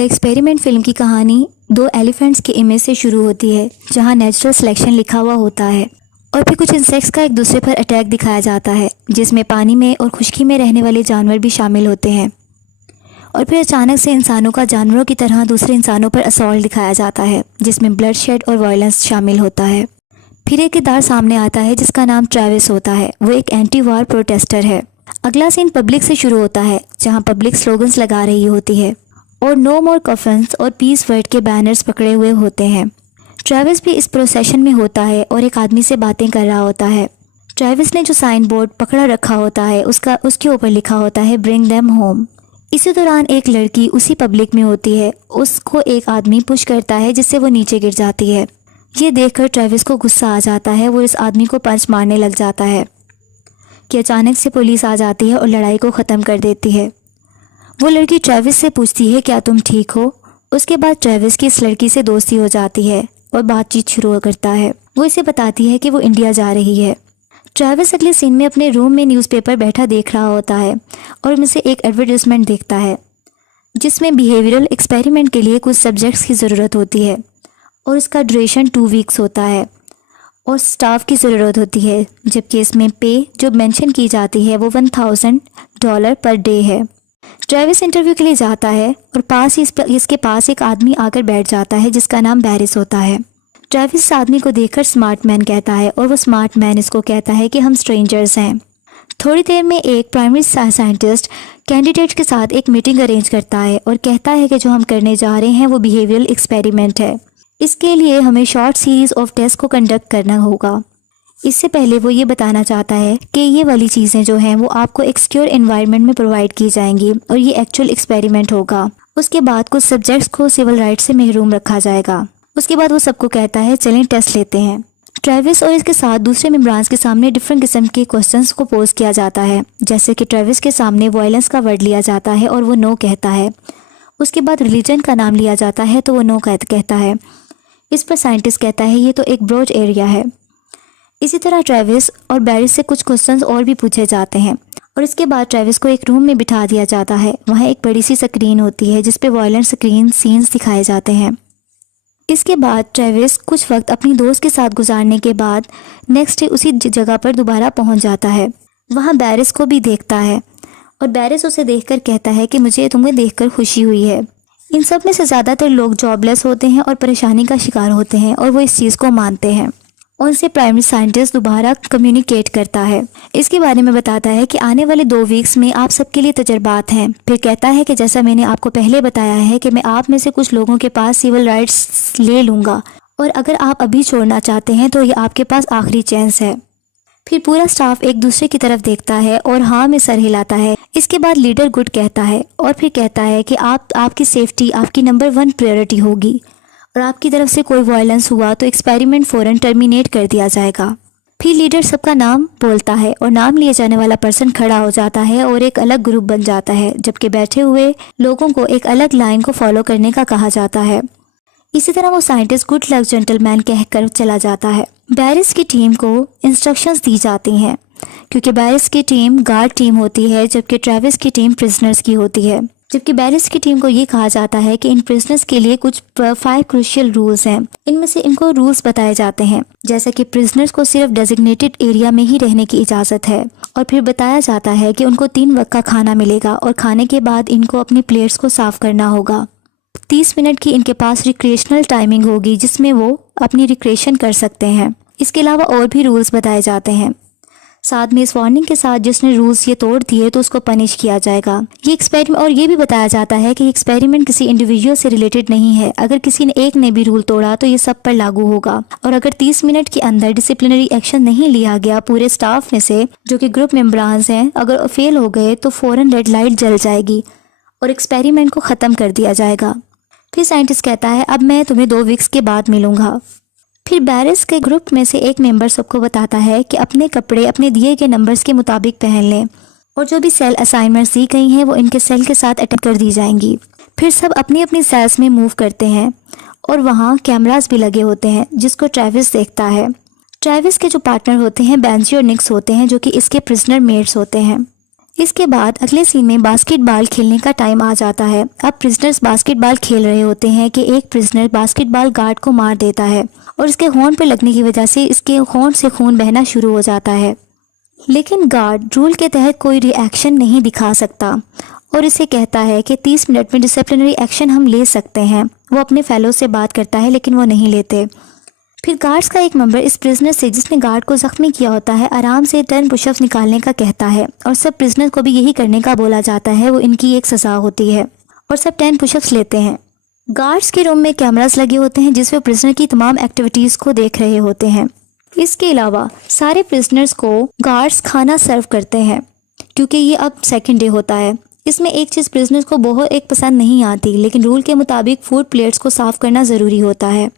The experiment film की कहानी दो एलिफेंट्स के इमेज से शुरू होती है, जहां नेचुरल सिलेक्शन लिखा हुआ होता है और फिर कुछ इंसेक्ट्स का एक दूसरे पर अटैक दिखाया जाता है, जिसमें पानी में और खुश्की में रहने वाले जानवर भी शामिल होते हैं। और फिर अचानक से इंसानों का जानवरों की तरह दूसरे इंसानों पर असॉल्ट दिखाया जाता है, जिसमें ब्लड शेड और वायलेंस शामिल होता है। फिर एक किरदार सामने आता है जिसका नाम ट्रेविस होता है। वो एक एंटी वार प्रोटेस्टर है। अगला सीन पब्लिक से शुरू होता है, जहां पब्लिक स्लोगन्स लगा रही होती है और नो मोर कफन्स और पीस वर्ड के बैनर्स पकड़े हुए होते हैं। ट्रेविस भी इस प्रोसेशन में होता है और एक आदमी से बातें कर रहा होता है। ट्रेविस ने जो साइन बोर्ड पकड़ा रखा होता है उसके ऊपर लिखा होता है ब्रिंग देम होम। इसी दौरान एक लड़की उसी पब्लिक में होती है। उसको एक आदमी पुश करता है जिससे वो नीचे गिर जाती है। ये देखकर ट्रेविस को गुस्सा आ जाता है। वो इस आदमी को पंच मारने लग जाता है कि अचानक से पुलिस आ जाती है और लड़ाई को ख़त्म कर देती है। वो लड़की ट्रेविस से पूछती है क्या तुम ठीक हो। उसके बाद ट्रेविस की इस लड़की से दोस्ती हो जाती है और बातचीत शुरू करता है। वो इसे बताती है कि वो इंडिया जा रही है। ट्रेविस अगले सीन में अपने रूम में न्यूज़पेपर बैठा देख रहा होता है और उनमें से एक एडवर्टाइजमेंट देखता है जिसमें बिहेवियरल एक्सपेरिमेंट के लिए कुछ सब्जेक्ट्स की ज़रूरत होती है और इसका ड्यूरेशन 2 वीक्स होता है और स्टाफ की ज़रूरत होती है, जबकि इसमें पे जो मेंशन की जाती है वो $1000 पर डे है। ट्रेविस इंटरव्यू के लिए जाता है और पास ही इसके पास एक आदमी आकर बैठ जाता है जिसका नाम बैरिस होता है। ट्रेविस इस आदमी को देखकर स्मार्ट मैन कहता है और वो स्मार्ट मैन इसको कहता है कि हम स्ट्रेंजर्स हैं। थोड़ी देर में एक प्राइमरी साइंटिस्ट कैंडिडेट के साथ एक मीटिंग अरेंज करता है और कहता है कि जो हम करने जा रहे हैं वो बिहेवियरल एक्सपेरिमेंट है। इसके लिए हमें शॉर्ट सीरीज़ ऑफ टेस्ट को कंडक्ट करना होगा। इससे पहले वो ये बताना चाहता है कि ये वाली चीज़ें जो हैं वो आपको एक सिक्योर एनवायरनमेंट में प्रोवाइड की जाएंगी और ये एक्चुअल एक्सपेरिमेंट होगा। उसके बाद कुछ सब्जेक्ट्स को सिविल राइट्स से महरूम रखा जाएगा। उसके बाद वो सबको कहता है चलें टेस्ट लेते हैं। ट्रेविस और इसके साथ दूसरे मेंबर्स के सामने डिफरेंट किस्म के क्वेश्चंस को पोज किया जाता है, जैसे कि ट्रेविस के सामने वायलेंस का वर्ड लिया जाता है और वो नो कहता है। उसके बाद रिलीजन का नाम लिया जाता है तो वो नो कहता है। इस पर साइंटिस्ट कहता है ये तो एक ब्रॉड एरिया है। इसी तरह ट्रेविस और बैरिस से कुछ क्वेश्चंस और भी पूछे जाते हैं और इसके बाद ट्रेविस को एक रूम में बिठा दिया जाता है। वहाँ एक बड़ी सी स्क्रीन होती है जिस पे वायलेंट स्क्रीन सीन्स दिखाए जाते हैं। इसके बाद ट्रेविस कुछ वक्त अपनी दोस्त के साथ गुजारने के बाद नेक्स्ट डे उसी जगह पर दोबारा पहुँच जाता है। वहाँ बैरिस को भी देखता है और बैरिस उसे देखकर कहता है कि मुझे तुम्हें देखकर खुशी हुई है। इन सब में से ज़्यादातर लोग जॉबलेस होते हैं और परेशानी का शिकार होते हैं और वो इस चीज़ को मानते हैं। उनसे प्राइमरी साइंटिस्ट दोबारा कम्युनिकेट करता है। इसके बारे में बताता है कि आने वाले 2 वीक्स में आप सबके लिए तजर्बात हैं। फिर कहता है कि जैसा मैंने आपको पहले बताया है कि मैं आप में से कुछ लोगों के पास सिविल राइट्स ले लूँगा और अगर आप अभी छोड़ना चाहते हैं तो ये आपके पास आखिरी चांस है। फिर पूरा स्टाफ एक दूसरे की तरफ देखता है और हाँ में सर हिलाता है। इसके बाद लीडर गुड कहता है और फिर कहता है कि आपकी सेफ्टी आपकी नंबर 1 प्रायोरिटी होगी और आपकी तरफ से कोई वायलेंस हुआ तो एक्सपेरिमेंट फ़ौरन टर्मिनेट कर दिया जाएगा। फिर लीडर सबका नाम बोलता है और नाम लिए जाने वाला पर्सन खड़ा हो जाता है और एक अलग ग्रुप बन जाता है, जबकि बैठे हुए लोगों को एक अलग लाइन को फॉलो करने का कहा जाता है। इसी तरह वो साइंटिस्ट गुड लक जेंटलमैन कहकर चला जाता है। बैरिस की टीम को इंस्ट्रक्शंस दी जाती हैं क्योंकि बैरिस की टीम गार्ड टीम होती है जबकि ट्रेविस की टीम प्रिजनर्स की होती है। जबकि बैरिस की टीम को ये कहा जाता है कि इन प्रिजनर्स के लिए कुछ 5 क्रूशियल रूल्स हैं। इनमें से इनको रूल्स बताए जाते हैं, जैसा कि प्रिजनर्स को सिर्फ डेजिग्नेटेड एरिया में ही रहने की इजाज़त है और फिर बताया जाता है कि उनको 3 वक्त का खाना मिलेगा और खाने के बाद इनको अपनी प्लेट्स को साफ करना होगा। 30 मिनट की इनके पास रिक्रिएशनल टाइमिंग होगी जिसमें वो अपनी रिक्रिएशन कर सकते हैं। इसके अलावा और भी रूल्स बताए जाते हैं। साथ में इस वार्निंग के साथ जिसने रूल्स ये तोड़ दिए तो उसको पनिश किया जाएगा। ये एक्सपेरिमेंट और ये भी बताया जाता है कि एक्सपेरिमेंट किसी इंडिविजुअल से रिलेटेड नहीं है। अगर किसी ने एक ने भी रूल तोड़ा तो ये सब पर लागू होगा और अगर 30 मिनट के अंदर डिसिप्लिनरी एक्शन नहीं लिया गया पूरे स्टाफ में से जो कि ग्रुप मेंबर्स हैं, अगर फेल हो गए तो फ़ौरन रेड लाइट जल जाएगी और एक्सपेरिमेंट को ख़त्म कर दिया जाएगा। फिर साइंटिस्ट कहता है अब मैं तुम्हें 2 वीक्स के बाद मिलूंगा। फिर बैरिस के ग्रुप में से एक मेंबर सबको बताता है कि अपने कपड़े अपने दिए गए नंबर्स के मुताबिक पहन लें और जो भी सेल असाइनमेंट्स दी गई हैं वो इनके सेल के साथ अटैच कर दी जाएंगी। फिर सब अपनी अपनी सेल्स में मूव करते हैं और वहाँ कैमरास भी लगे होते हैं जिसको ट्रेविस देखता है। ट्रेविस के जो पार्टनर होते हैं बेंजी और निक्स होते हैं जो कि इसके प्रिजनर मेट्स होते हैं। इसके बाद अगले सीन में बास्केटबॉल खेलने का टाइम आ जाता है। अब प्रिजनर्स बास्केटबॉल खेल रहे होते हैं कि एक प्रिजनर बास्केटबॉल गार्ड को मार देता है और इसके होंठ पर लगने की वजह से इसके होंठ से खून बहना शुरू हो जाता है। लेकिन गार्ड रूल के तहत कोई रिएक्शन नहीं दिखा सकता और इसे कहता है कि 30 मिनट में डिसिप्लिनरी एक्शन हम ले सकते हैं। वो अपने फेलो से बात करता है लेकिन वो नहीं लेते। फिर गार्ड्स का एक मेंबर इस प्रिजनर से जिसने गार्ड को जख्मी किया होता है आराम से 10 पुशअप्स निकालने का कहता है और सब प्रिजनर को भी यही करने का बोला जाता है। वो इनकी एक सज़ा होती है और सब 10 पुशअप्स लेते हैं। गार्ड्स के रूम में कैमरास लगे होते हैं जिसमें प्रिजनर की तमाम एक्टिविटीज़ को देख रहे होते हैं। इसके अलावा सारे प्रिजनर्स को गार्ड्स खाना सर्व करते हैं क्योंकि ये अब सेकेंड डे होता है। इसमें एक चीज़ प्रिजनर्स को बहुत एक पसंद नहीं आती, लेकिन रूल के मुताबिक फूड प्लेट्स को साफ़ करना ज़रूरी होता है।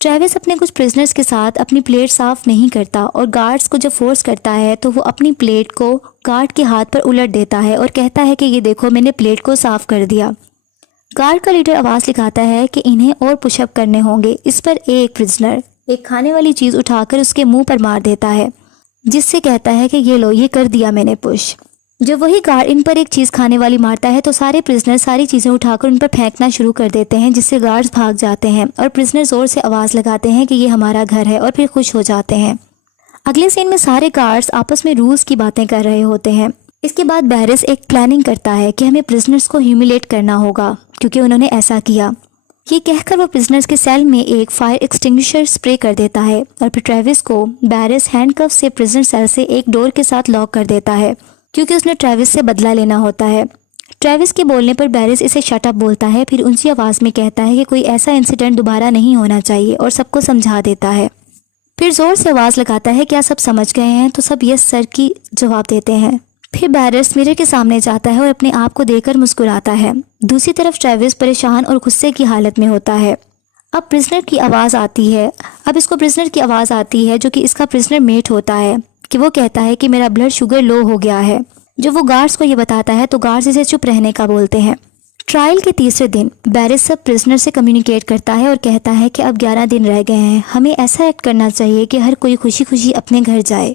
ट्रेविस अपने कुछ प्रिजनर्स के साथ अपनी प्लेट साफ़ नहीं करता और गार्ड्स को जब फोर्स करता है तो वो अपनी प्लेट को गार्ड के हाथ पर उलट देता है और कहता है कि ये देखो मैंने प्लेट को साफ़ कर दिया। गार्ड का लीडर आवाज़ लिखाता है कि इन्हें और पुशअप करने होंगे। इस पर एक प्रिजनर एक खाने वाली चीज़ उठाकर उसके मुंह पर मार देता है जिससे कहता है कि ये लो, ये कर दिया मैंने पुश। जब वही गार्ड इन पर एक चीज़ खाने वाली मारता है तो सारे प्रिजनर सारी चीज़ें उठाकर उन पर फेंकना शुरू कर देते हैं जिससे गार्ड्स भाग जाते हैं और प्रिजनर ज़ोर से आवाज़ लगाते हैं कि ये हमारा घर है और फिर खुश हो जाते हैं। अगले सीन में सारे गार्ड्स आपस में रूल्स की बातें कर रहे होते हैं। इसके बाद बैरिस एक प्लानिंग करता है कि हमें प्रिजनर्स को ह्यूमिलेट करना होगा क्योंकि उन्होंने ऐसा किया। ये कहकर वो प्रिजनर्स के सेल में एक फायर एक्सटिंग्विशर स्प्रे कर देता है और फिर ट्रेविस को बैरिस हैंडकफ से प्रिजनर सेल से एक डोर के साथ लॉक कर देता है क्योंकि उसने ट्रेविस से बदला लेना होता है। ट्रेविस के बोलने पर बैरिस इसे शट अप बोलता है, फिर ऊंची आवाज़ में कहता है कि कोई ऐसा इंसिडेंट दोबारा नहीं होना चाहिए और सबको समझा देता है। फिर ज़ोर से आवाज़ लगाता है क्या सब समझ गए हैं? तो सब यस सर की जवाब देते हैं। फिर बैरिस मिरर के सामने जाता है और अपने आप को देखकर मुस्कुराता है। दूसरी तरफ ट्रेविस परेशान और गुस्से की हालत में होता है। अब प्रिजनर की आवाज़ आती है। अब इसको प्रिजनर की आवाज़ आती है जो कि इसका प्रिजनर मेट होता है कि वो कहता है कि मेरा ब्लड शुगर लो हो गया है। जब वो गार्ड्स को ये बताता है तो गार्ड्स इसे चुप रहने का बोलते हैं। ट्रायल के तीसरे दिन बैरिस सब प्रिजनर से कम्युनिकेट करता है और कहता है कि अब 11 दिन रह गए हैं, हमें ऐसा एक्ट करना चाहिए कि हर कोई खुशी खुशी अपने घर जाए।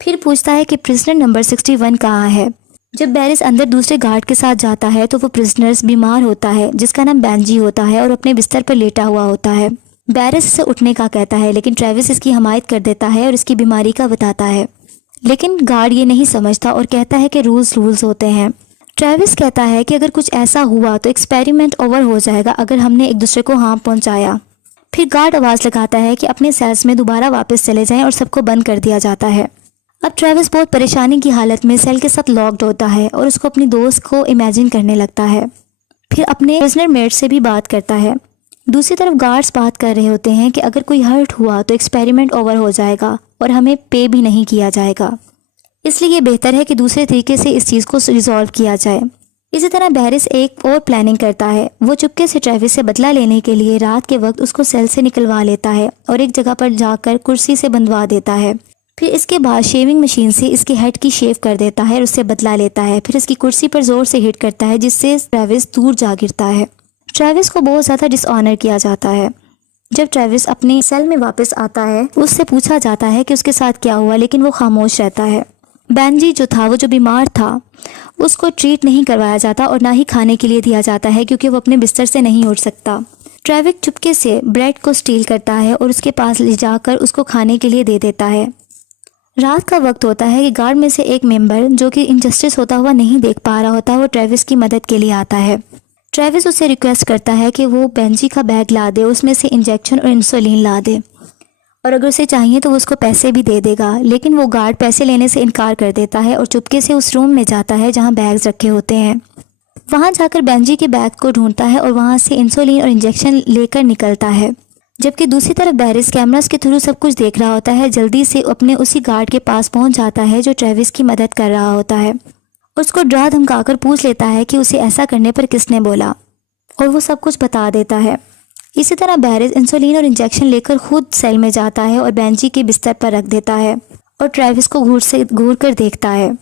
फिर पूछता है कि प्रिजनर नंबर 61 कहाँ है। जब बैरिस अंदर दूसरे गार्ड के साथ जाता है तो वो प्रिजनर्स बीमार होता है जिसका नाम बेंजी होता है और अपने बिस्तर पर लेटा हुआ होता है। बैरिस इसे उठने का कहता है लेकिन ट्रेविस इसकी हमायत कर देता है और इसकी बीमारी का बताता है, लेकिन गार्ड ये नहीं समझता और कहता है कि रूल्स होते हैं। ट्रेविस कहता है कि अगर कुछ ऐसा हुआ तो एक्सपेरिमेंट ओवर हो जाएगा अगर हमने एक दूसरे को हार्म पहुंचाया। फिर गार्ड आवाज़ लगाता है कि अपने सेल्स में दोबारा वापस चले जाएं और सबको बंद कर दिया जाता है। अब ट्रेविस बहुत परेशानी की हालत में सेल के साथ लॉक्ड होता है और उसको अपनी दोस्त को इमेजिन करने लगता है। फिर अपने प्रिजनर मेट से भी बात करता है। दूसरी तरफ गार्ड्स बात कर रहे होते हैं कि अगर कोई हर्ट हुआ तो एक्सपेरिमेंट ओवर हो जाएगा और हमें पे भी नहीं किया जाएगा, इसलिए ये बेहतर है कि दूसरे तरीके से इस चीज़ को रिजॉल्व किया जाए। इसी तरह बैरिस एक और प्लानिंग करता है। वो चुपके से ट्रेविस से बदला लेने के लिए रात के वक्त उसको सेल से निकलवा लेता है और एक जगह पर जाकर कुर्सी से बंधवा देता है। फिर इसके बाद शेविंग मशीन से इसके हेड की शेव कर देता है और उससे बदला लेता है। फिर इसकी कुर्सी पर जोर से हिट करता है जिससे ट्रेविस दूर जा गिरता है। ट्रेविस को बहुत ज़्यादा डिसऑनर किया जाता है। जब ट्रेविस अपने सेल में वापस आता है उससे पूछा जाता है कि उसके साथ क्या हुआ, लेकिन वो खामोश रहता है। बेंजी जो था, वो जो बीमार था, उसको ट्रीट नहीं करवाया जाता और ना ही खाने के लिए दिया जाता है क्योंकि वो अपने बिस्तर से नहीं उठ सकता। ट्रेविस चुपके से ब्रेड को स्टील करता है और उसके पास ले जाकर उसको खाने के लिए दे देता है। रात का वक्त होता है कि गार्ड में से एक मेंबर जो कि इनजस्टिस होता हुआ नहीं देख पा रहा होता, वो ट्रेविस की मदद के लिए आता है। ट्रेविस उससे रिक्वेस्ट करता है कि वो बेंजी का बैग ला दे, उसमें से इंजेक्शन और इंसुलिन ला दे और अगर उसे चाहिए तो वो उसको पैसे भी दे देगा। लेकिन वो गार्ड पैसे लेने से इनकार कर देता है और चुपके से उस रूम में जाता है जहाँ बैग्स रखे होते हैं। वहाँ जाकर बेंजी के बैग को ढूंढता है और वहाँ से इंसुलिन और इंजेक्शन लेकर निकलता है। जबकि दूसरी तरफ बैरिस कैमरास के थ्रू सब कुछ देख रहा होता है। जल्दी से अपने उसी गार्ड के पास पहुँच जाता है जो ट्रेविस की मदद कर रहा होता है। उसको डरा धमकाकर पूछ लेता है कि उसे ऐसा करने पर किसने बोला और वो सब कुछ बता देता है। इसी तरह बैरिस इंसुलिन और इंजेक्शन लेकर खुद सेल में जाता है और बेंजी के बिस्तर पर रख देता है और ट्रेविस को घूर कर देखता है।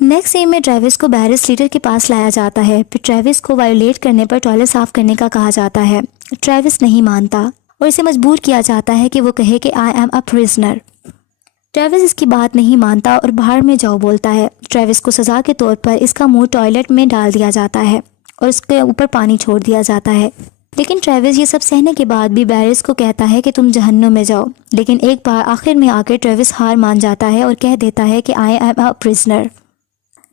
नेक्स्ट सीन में ट्रेविस को बैरिस लीडर के पास लाया जाता है। फिर ट्रेविस को वायोलेट करने पर टॉयलेट साफ करने का कहा जाता है। ट्रेविस नहीं मानता और इसे मजबूर किया जाता है कि वो कहे कि I am a prisoner. Travis इसकी बात नहीं मानता और बाहर में जाओ बोलता है। ट्रेविस को सज़ा के तौर पर इसका मुंह टॉयलेट में डाल दिया जाता है और उसके ऊपर पानी छोड़ दिया जाता है। लेकिन ट्रेविस ये सब सहने के बाद भी बैरिस को कहता है कि तुम जहन्नुम में जाओ। लेकिन एक बार आखिर में आकर ट्रेविस हार मान जाता है और कह देता है कि I am a prisoner.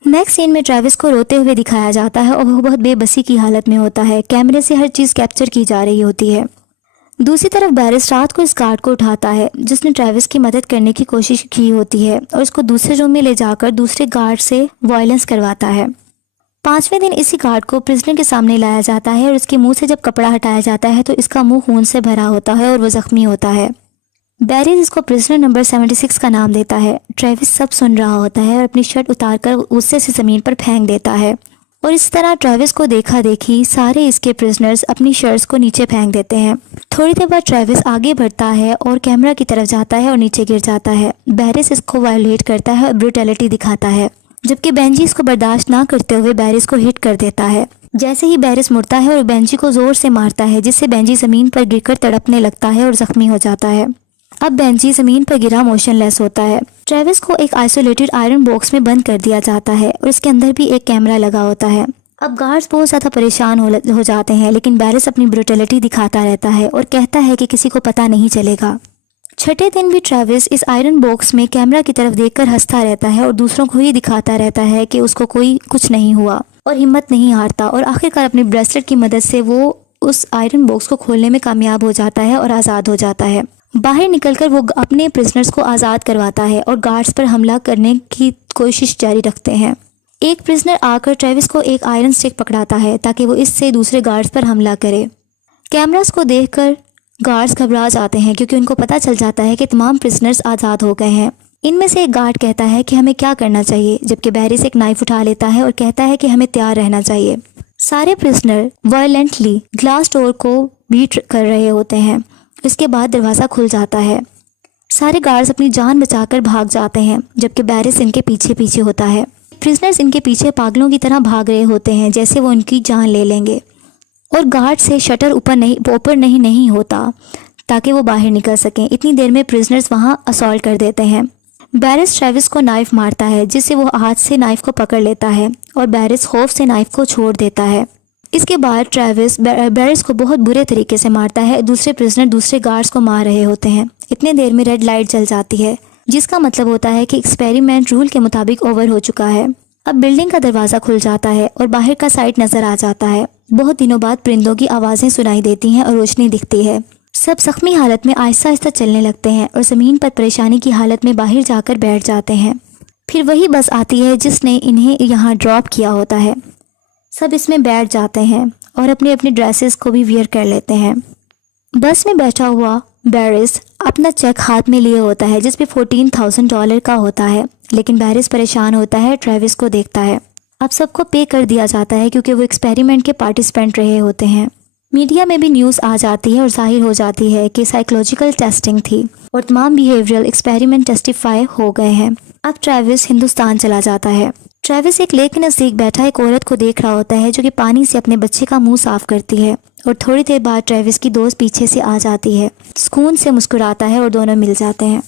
Next scene में ट्रेविस को रोते हुए दिखाया जाता है और वो बहुत बेबसी की हालत में होता है। कैमरे से हर चीज़ कैप्चर की जा रही होती है। दूसरी तरफ बैरिस रात को इस गार्ड को उठाता है जिसने ट्रेविस की मदद करने की कोशिश की होती है और उसको दूसरे रूम में ले जाकर दूसरे गार्ड से वायलेंस करवाता है। 5वें दिन इसी गार्ड को प्रिजनर के सामने लाया जाता है और उसके मुंह से जब कपड़ा हटाया जाता है तो इसका मुंह खून से भरा होता है और वो जख्मी होता है। बैरिस इसको प्रिजनर नंबर 76 का नाम देता है। ट्रेविस सब सुन रहा होता है और अपनी शर्ट उतारकर गुस्से से ज़मीन पर फेंक देता है और इस तरह ट्रेविस को देखा देखी सारे इसके प्रिजनर्स अपनी शर्ट्स को नीचे फेंक देते हैं। थोड़ी देर बाद ट्रेविस आगे बढ़ता है और कैमरा की तरफ जाता है और नीचे गिर जाता है। बैरिस इसको वायलेट करता है और ब्रूटैलिटी दिखाता है, जबकि बेंजी इसको बर्दाश्त ना करते हुए बैरिस को हिट कर देता है। जैसे ही बैरिस मुड़ता है और बेंजी को जोर से मारता है जिससे बेंजी ज़मीन पर गिरकर तड़पने लगता है और ज़ख्मी हो जाता है। अब बेंजी ज़मीन पर गिरा मोशनलेस होता है। ट्रेविस को एक आइसोलेटेड आयरन बॉक्स में बंद कर दिया जाता है और उसके अंदर भी एक कैमरा लगा होता है। अब गार्ड्स बहुत ज़्यादा परेशान हो जाते हैं, लेकिन बैरिस अपनी ब्रूटैलिटी दिखाता रहता है और कहता है कि किसी को पता नहीं चलेगा। छठे दिन भी ट्रेविस इस आयरन बॉक्स में कैमरा की तरफ देखकर हंसता रहता है और दूसरों को ही दिखाता रहता है कि उसको कोई कुछ नहीं हुआ और हिम्मत नहीं हारता और आखिरकार अपनी ब्रेसलेट की मदद से वो उस आयरन बॉक्स को खोलने में कामयाब हो जाता है और आज़ाद हो जाता है। बाहर निकलकर वो अपने प्रिजनर्स को आज़ाद करवाता है और गार्ड्स पर हमला करने की कोशिश जारी रखते हैं। एक प्रिजनर आकर ट्रेविस को एक आयरन स्टिक पकड़ाता है ताकि वो इससे दूसरे गार्ड्स पर हमला करे। कैमरास को देखकर गार्ड्स घबरा जाते हैं क्योंकि उनको पता चल जाता है कि तमाम प्रिजनर्स आज़ाद हो गए हैं। इनमें से एक गार्ड कहता है कि हमें क्या करना चाहिए, जबकि बैरिस एक नाइफ उठा लेता है और कहता है कि हमें तैयार रहना चाहिए। सारे प्रिजनर वायलेंटली ग्लास डोर को बीट कर रहे होते हैं। इसके बाद दरवाज़ा खुल जाता है। सारे गार्ड्स अपनी जान बचाकर भाग जाते हैं, जबकि बैरिस इनके पीछे पीछे होता है। प्रिजनर्स इनके पीछे पागलों की तरह भाग रहे होते हैं जैसे वो उनकी जान ले लेंगे और गार्ड से शटर ऊपर नहीं होता ताकि वो बाहर निकल सकें। इतनी देर में प्रिजनर्स वहाँ असॉल्ट कर देते हैं। बैरिस ट्रेविस को नाइफ मारता है जिससे वो हाथ से नाइफ को पकड़ लेता है और बैरिस खौफ से नाइफ को छोड़ देता है। इसके बाद ट्रेविस बैरिस को बहुत बुरे तरीके से मारता है। दूसरे प्रिजनर दूसरे गार्ड्स को मार रहे होते हैं। इतने देर में रेड लाइट जल जाती है जिसका मतलब होता है कि एक्सपेरिमेंट रूल के मुताबिक ओवर हो चुका है। अब बिल्डिंग का दरवाज़ा खुल जाता है और बाहर का साइड नज़र आ जाता है। बहुत दिनों बाद परिंदों की आवाज़ें सुनाई देती हैं और रोशनी दिखती है। सब जख्मी हालत में आहिस्ता आहिस्ता चलने लगते हैं और ज़मीन पर परेशानी की हालत में बाहर जाकर बैठ जाते हैं। फिर वही बस आती है जिसने इन्हें यहाँ ड्रॉप किया होता है। सब इसमें बैठ जाते हैं और अपने अपने ड्रेसेस को भी वियर कर लेते हैं। बस में बैठा हुआ बैरिस अपना चेक हाथ में लिए होता है जिस पे $14,000 का होता है, लेकिन बैरिस परेशान होता है। ट्रेविस को देखता है। अब सबको पे कर दिया जाता है क्योंकि वो एक्सपेरिमेंट के पार्टिसिपेंट रहे होते हैं। मीडिया में भी न्यूज़ आ जाती है और जाहिर हो जाती है कि साइकोलॉजिकल टेस्टिंग थी और तमाम बिहेवियरल एक्सपेरिमेंट टेस्टिफाई हो गए हैं। अब ट्रेविस हिंदुस्तान चला जाता है। ट्रेविस एक लेक के नज़दीक बैठा एक औरत को देख रहा होता है जो कि पानी से अपने बच्चे का मुंह साफ करती है और थोड़ी देर बाद ट्रेविस की दोस्त पीछे से आ जाती है, सुकून से मुस्कुराता है और दोनों मिल जाते हैं।